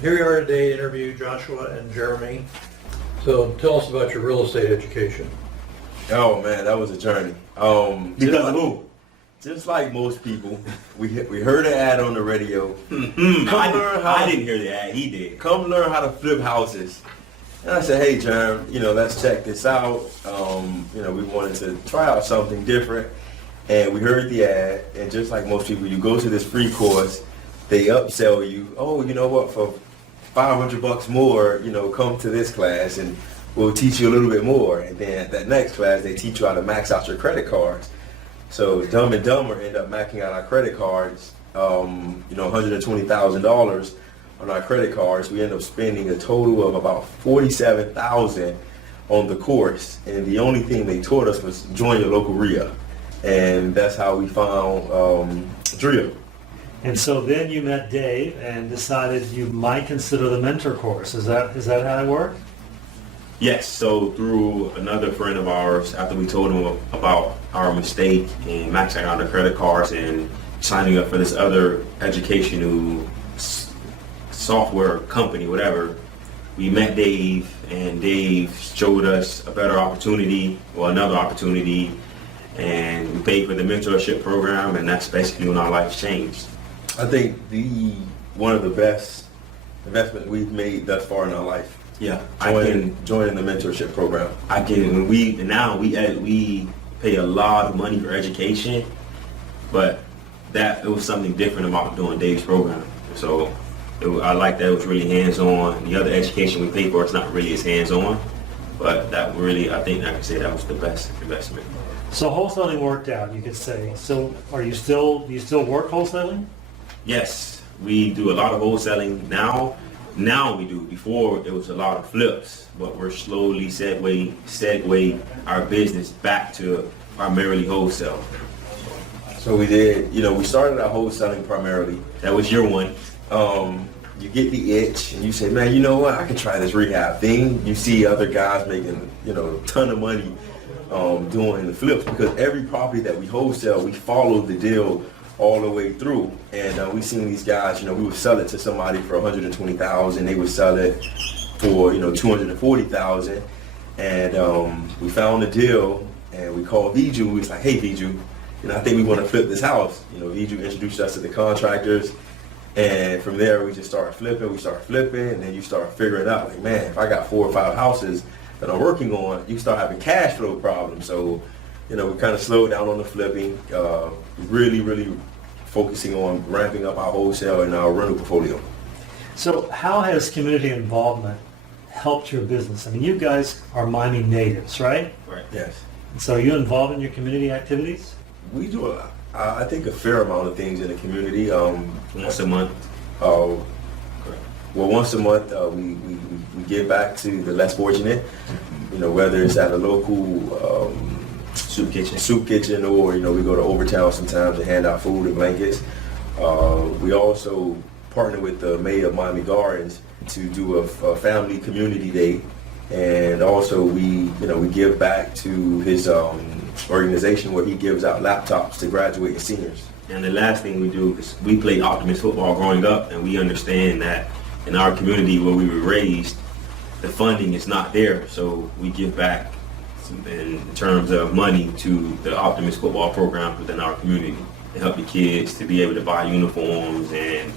Here we are today to interview Joshua and Jeremy. So tell us about your real estate education. Oh man, that was a journey. Because of who? Just like most people, we heard an ad on the radio. I didn't hear the ad. He did. Come learn how to flip houses. And I said, hey, Jerm, let's check this out. We wanted to try out something different. And we heard the ad, and just like most people, you go to this free course, they upsell you. Oh, you know what? For $500 more, come to this class, and we'll teach you a little bit more. And then at that next class, they teach you how to max out your credit cards. So Dumb and Dumber end up maxing out our credit cards. $120,000 on our credit cards. We end up spending a total of about $47,000 on the course, and the only thing they taught us was join your local REIA. And that's how we found Drea. And so then you met Dave and decided you might consider the mentor course. Is that how it worked? Yes. So through another friend of ours, after we told him about our mistake in maxing out the credit cards and signing up for this other educational software company, whatever, we met Dave, and Dave showed us a better opportunity, or another opportunity, and we paid for the mentorship program, and that's basically when our lives changed. I think one of the best investments we've made thus far in our life. Yeah, joining the mentorship program. We pay a lot of money for education, but it was something different about doing Dave's program. So I like that it was really hands-on. The other education we pay for is not really as hands-on, but that really, I think I can say that was the best investment. So wholesaling worked out, you could say. So do you still work wholesaling? Yes, we do a lot of wholesaling now. Now we do. Before it was a lot of flips, but we're slowly segue our business back to primarily wholesale. So we did, we started our wholesaling primarily. That was your one. You get the itch and you say, man, you know what? I can try this rehab thing. You see other guys making, a ton of money doing the flips, because every property that we wholesale, we follow the deal all the way through. And we seen these guys, we would sell it to somebody for $120,000. They would sell it for, $240,000. And we found the deal, and we called Viju. We was like, hey, Viju, I think we want to flip this house. Viju introduced us to the contractors. And from there, we just started flipping. And then you start figuring out, like, man, if I got 4 or 5 houses that I'm working on, you start having cash flow problems. So, we kind of slowed down on the flipping, really, really focusing on ramping up our wholesale and our rental portfolio. So how has community involvement helped your business? I mean, you guys are Miami natives, right? Right. Yes. So are you involved in your community activities? We do, I think, a fair amount of things in the community. Once a month. Once a month, we give back to the less fortunate, whether it's at a local soup kitchen, or, we go to Overtown sometimes to hand out food and blankets. We also partner with the mayor of Miami Gardens to do a family community day. And also we give back to his organization where he gives out laptops to graduating seniors. And the last thing we do is we played optimist football growing up, and we understand that in our community where we were raised, the funding is not there. So we give back in terms of money to the optimist football program within our community to help the kids to be able to buy uniforms and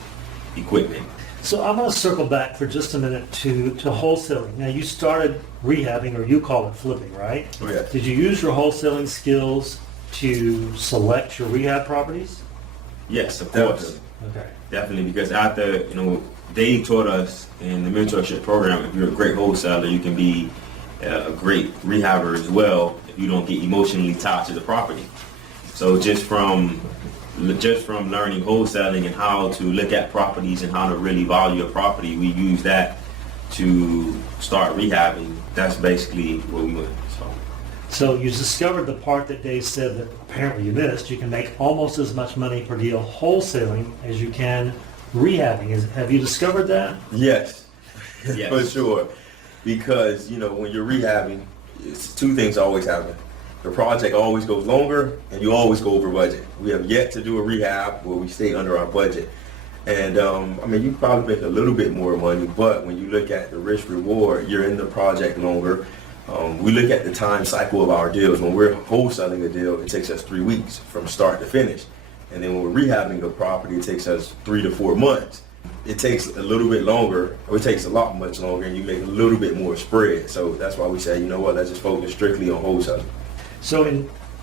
equipment. So I'm going to circle back for just a minute to wholesaling. Now, you started rehabbing, or you call it flipping, right? Oh, yeah. Did you use your wholesaling skills to select your rehab properties? Yes, of course. Okay. Definitely, because after, Dave taught us in the mentorship program, if you're a great wholesaler, you can be a great rehabber as well if you don't get emotionally tied to the property. So just from learning wholesaling and how to look at properties and how to really value a property, we use that to start rehabbing. That's basically where we went. So you discovered the part that Dave said that apparently you missed. You can make almost as much money per deal wholesaling as you can rehabbing. Have you discovered that? Yes, Yes. for sure. Because, when you're rehabbing, it's 2 things always happen. The project always goes longer, and you always go over budget. We have yet to do a rehab where we stay under our budget. And I mean, you probably make a little bit more money, but when you look at the risk reward, you're in the project longer. We look at the time cycle of our deals. When we're wholesaling a deal, it takes us 3 weeks from start to finish. And then when we're rehabbing a property, it takes us 3 to 4 months. It takes a little bit longer, or it takes a lot much longer, and you make a little bit more spread. So that's why we say, you know what, let's just focus strictly on wholesaling. So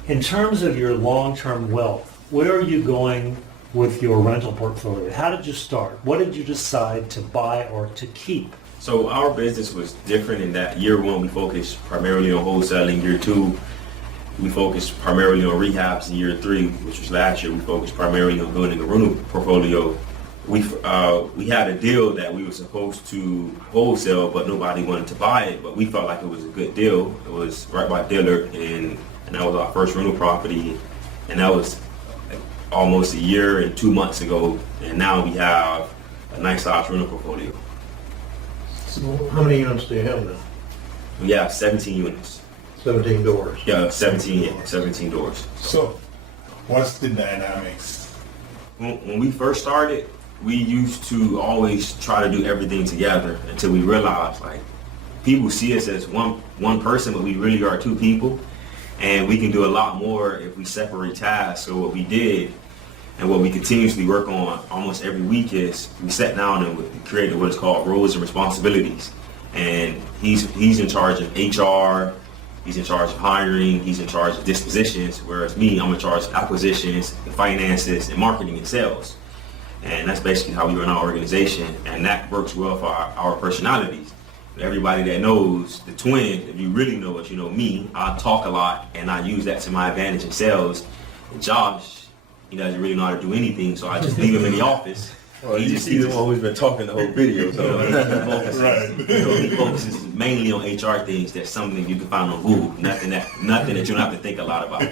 in terms of your long-term wealth, where are you going with your rental portfolio? How did you start? What did you decide to buy or to keep? So our business was different in that year one we focused primarily on wholesaling. Year two we focused primarily on rehabs. In year three, which was last year, we focused primarily on building a rental portfolio. We had a deal that we were supposed to wholesale, but nobody wanted to buy it. But we felt like it was a good deal. It was right by Dillard, and that was our first rental property. And that was almost a year and 2 months ago. And now we have a nice size rental portfolio. So how many units do you have now? We have 17 units. 17 doors. Yeah, 17 doors. So, what's the dynamics? When we first started, we used to always try to do everything together until we realized, like, people see us as one person, but we really are two people, and we can do a lot more if we separate tasks. So what we did, and what we continuously work on almost every week, is we sat down and we created what is called roles and responsibilities. And he's in charge of HR, he's in charge of hiring, he's in charge of dispositions, whereas me, I'm in charge of acquisitions, and finances, and marketing and sales. And that's basically how we run our organization, and that works well for our personalities. Everybody that knows the twin, if you really know us, you know me, I talk a lot, and I use that to my advantage in sales. And Josh, he doesn't really know how to do anything, so I just leave him in the office. Well, he's the one who's been talking the whole video. So He focuses mainly on HR things. That's something you can find on Google. Nothing that you don't have to think a lot about.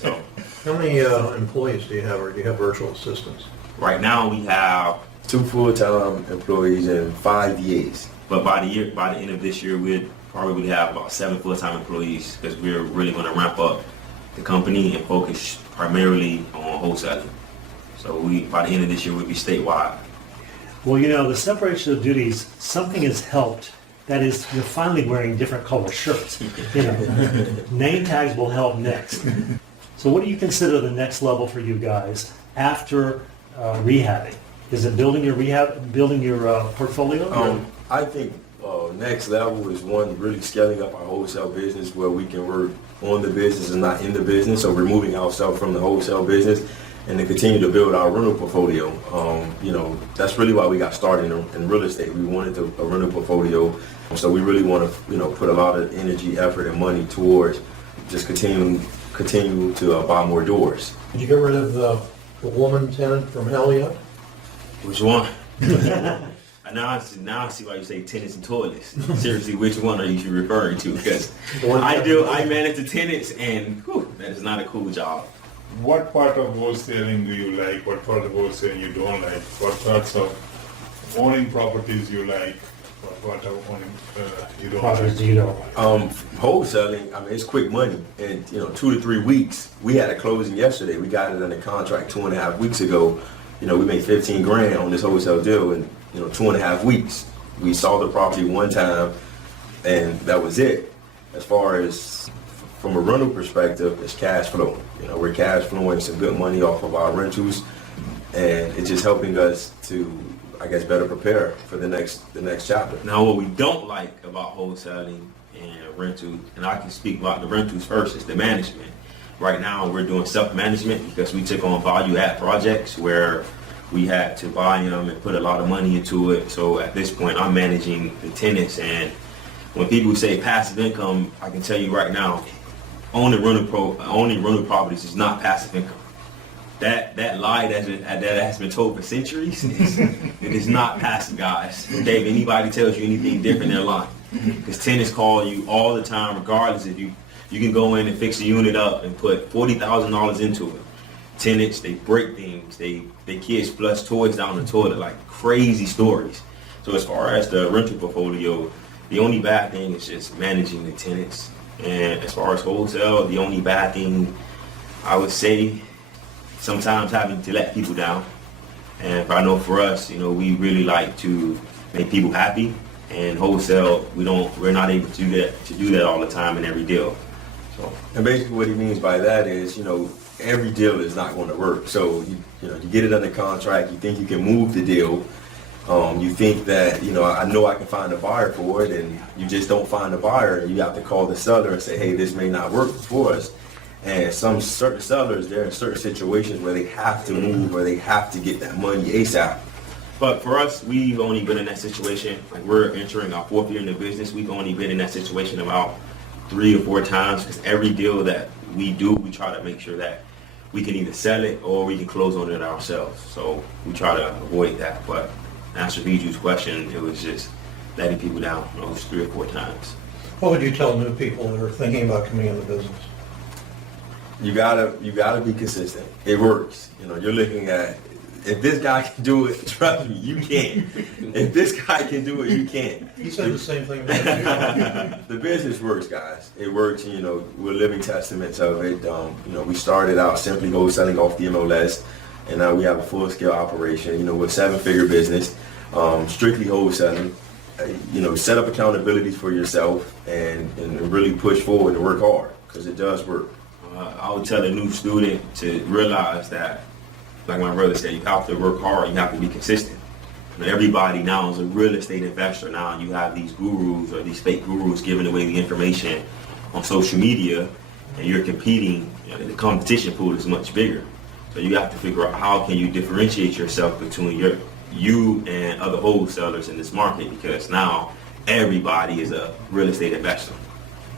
So How many employees do you have, or do you have virtual assistants? right now we have, 2 full-time employees and 5 VAs. but by the end of this year, we'd probably have about 7 full-time employees, because we're really going to ramp up the company and focus primarily on wholesaling. So by the end of this year, we'll be statewide. Well, you know, the separation of duties, something has helped. That is, you're finally wearing different color shirts. You know, name tags will help next. So what do you consider the next level for you guys after rehabbing? Is it building your portfolio? I think next level is one, really scaling up our wholesale business where we can work on the business and not in the business. So removing ourselves from the wholesale business and to continue to build our rental portfolio. You know, that's really why we got started in real estate. We wanted a rental portfolio. So we really want to, you know, put a lot of energy, effort, and money towards just continue to buy more doors. Did you get rid of the woman tenant from hell yet? Which one? Now I see why you say tenants and toilets. Seriously, which one are you referring to? Because I manage the tenants, and that is not a cool job. What part of wholesaling do you like? What part of wholesaling you don't like? What parts of owning properties you like? What part of owning you don't Properties like? you don't like. Wholesaling, I mean, it's quick money. And, 2 to 3 weeks. We had a closing yesterday. We got it under contract 2.5 weeks ago. We made 15 grand on this wholesale deal in, 2.5 weeks. We saw the property one time, and that was it. As far as from a rental perspective, it's cash flow. We're cash flowing some good money off of our rentals, and it's just helping us to, I guess, better prepare for the next chapter. Now, what we don't like about wholesaling and rental, and I can speak about the rentals first, is the management. Right now, we're doing self-management because we took on value-add projects where we had to buy them and put a lot of money into it. So at this point, I'm managing the tenants. And when people say passive income, I can tell you right now, owning rental properties is not passive income. That lie that has been told for centuries, it is not passive, guys. Okay, if anybody tells you anything different, they're lying. Because tenants call you all the time, regardless if you can go in and fix the unit up and put $40,000 into it. Tenants, they break things. They kids flush toys down the toilet, like crazy stories. So as far as the rental portfolio, the only bad thing is just managing the tenants. And as far as wholesale, the only bad thing I would say, sometimes having to let people down. And I know for us, we really like to make people happy, and wholesale, we're not able to do that all the time in every deal. So, And basically what he means by that is, every deal is not going to work. So, you get it under contract, you think you can move the deal. You think that, I know I can find a buyer for it, and you just don't find a buyer, and you have to call the seller and say, hey, this may not work for us. And some certain sellers, they're in certain situations where they have to move, or they have to get that money ASAP. but for us, we've only been in that situation, like we're entering our 4th year in the business, we've only been in that situation about 3 or 4 times, because every deal that we do, we try to make sure that we can either sell it or we can close on it ourselves. So we try to avoid that. But to answer Viju's question, it was just letting people down those 3 or 4 times. What would you tell new people that are thinking about coming into business? You gotta be consistent. It works. You're looking at, if this guy can do it, trust me, you can. If this guy can do it, you can. He said the same thing about you. The business works, guys. It works. We're living testaments of it. We started out simply wholesaling off the MLS, and now we have a full-scale operation. We're a 7-figure business, strictly wholesaling. Set up accountability for yourself and really push forward and work hard, because it does work. I would tell a new student to realize that, like my brother said, you have to work hard, you have to be consistent. Everybody now is a real estate investor now, and you have these gurus or these fake gurus giving away the information on social media, and you're competing, the competition pool is much bigger. So you have to figure out how can you differentiate yourself between you and other wholesalers in this market, because now everybody is a real estate investor.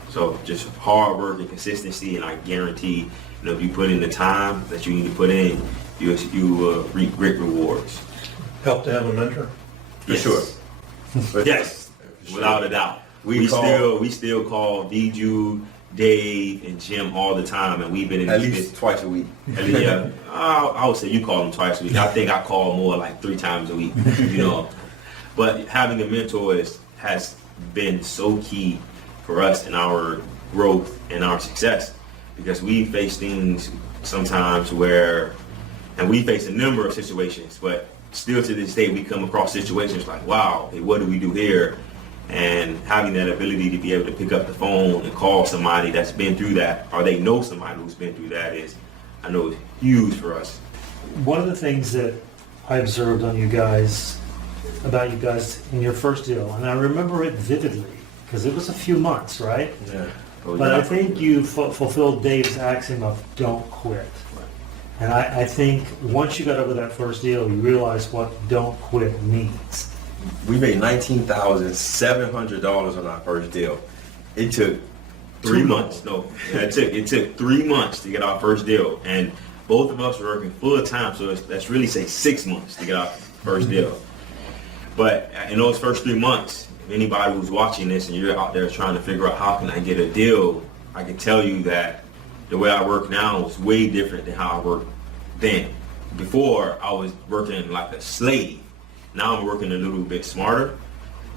So just hard work and consistency, and I guarantee, if you put in the time that you need to put in, you will reap great rewards. Help to have a mentor? For sure. Yes, without a doubt. We still call Viju, Dave, and Jim all the time, and we've been in At this least twice a week. Yeah, I would say you call them twice a week. I think I call more like 3 times a week. But having a mentor has been so key for us in our growth and our success, because we face things sometimes and we face a number of situations, but still to this day we come across situations like, wow, hey, what do we do here? And having that ability to be able to pick up the phone and call somebody that's been through that, or they know somebody who's been through that, is huge for us. One of the things that I observed on about you guys in your first deal, and I remember it vividly, because it was a few months, right? Yeah. But I think you fulfilled Dave's axiom of don't quit. And I think once you got over that first deal, you realized what don't quit means. We made $19,700 on our first deal. It took 3 months. No, it took 3 months to get our first deal, and both of us were working full time. So let's really say 6 months to get our first deal. But in those first 3 months, anybody who's watching this and you're out there trying to figure out how can I get a deal, I can tell you that the way I work now is way different than how I worked then. Before, I was working like a slave. Now I'm working a little bit smarter.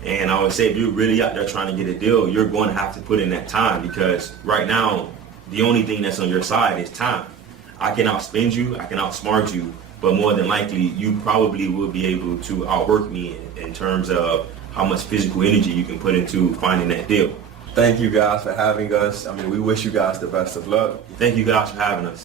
And I would say, if you're really out there trying to get a deal, you're going to have to put in that time, because right now, the only thing that's on your side is time. I can outspend you, I can outsmart you, but more than likely, you probably will be able to outwork me in terms of how much physical energy you can put into finding that deal. Thank you guys for having us. We wish you guys the best of luck. Thank you guys for having us.